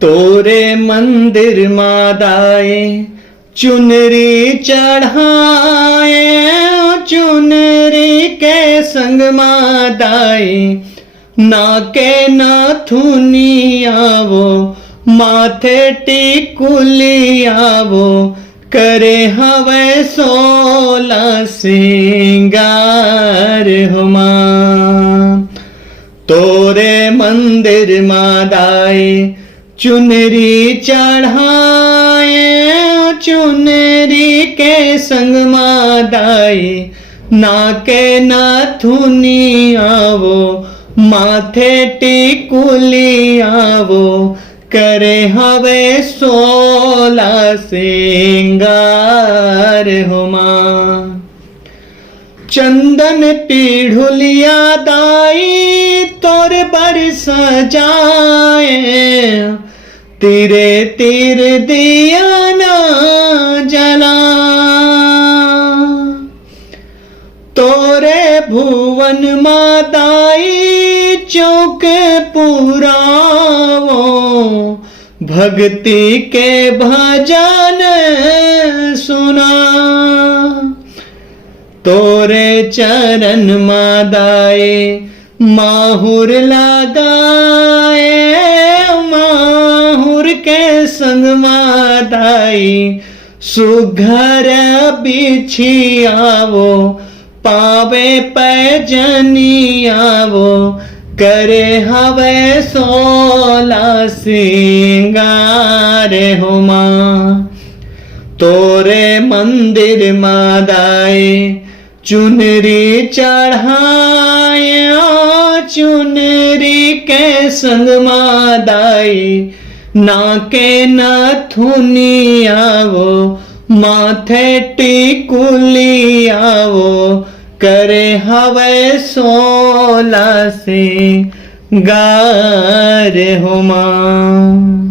तोरे मंदिर मादाए चुनरी चढ़ाए, चुनरी के संग मादाए नाके नाथुनियावो, माथे टिकुलियावो, करे हवे 16 सिंगार हो मां। तोरे मंदिर मादाए चुनरी चढ़ाए, चुनरी के संग मादाए नाके नाथुनियावो, माथे टिकुलियावो, करे हवे 16 सिंगार हो मां। चंदन पीढ़ुलिया दाई तोर बर सजाए, तीरे तीर दिया ना जला। तोरे भुवन मादाई चौक पुरावो, भक्ति के भजन सुना। तोरे चरण मादाए माहुर लगाए, माहुर के संग मादाई सुघर बिछियावो, पावे पैजनियावो, करे हवे 16 सिंगार हो मां। तोरे मंदिर मादाए चुनरी चढ़ाए, चुनरी के संग मादाए नाके नाथुनियावो, माथे टिकुलियावो, करे हवे 16 सिंगार हो मां।